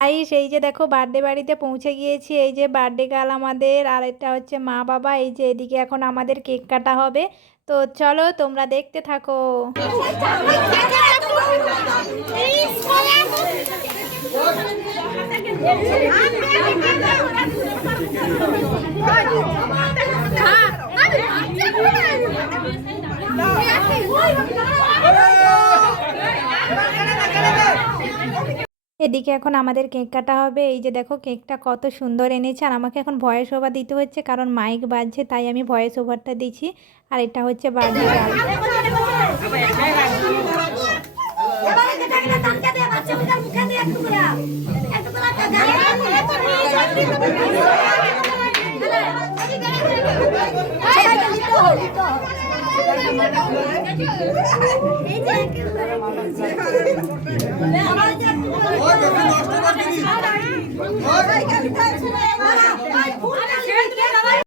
এই যে দেখো বার্থডে বাড়িতে পৌঁছে গিয়েছি। এই যে বার্থডে গার্ল আমাদের, আর এটা হচ্ছে মা বাবা। এই যে এদিকে এখন আমাদের কেক কাটা হবে। তো চলো তোমরা দেখতে থাকো। এদিকে এখন আমাদের কেক কাটা হবে। এই যে দেখো কেকটা কত সুন্দর এনেছে। আর আমাকে এখন ভয়েস ওভার দিতে হচ্ছে কারণ মাইক বাজছে, তাই আমি ভয়েস ওভারটা দিচ্ছি। আর এটা হচ্ছে বার্থডে গার্ল। নষ্ট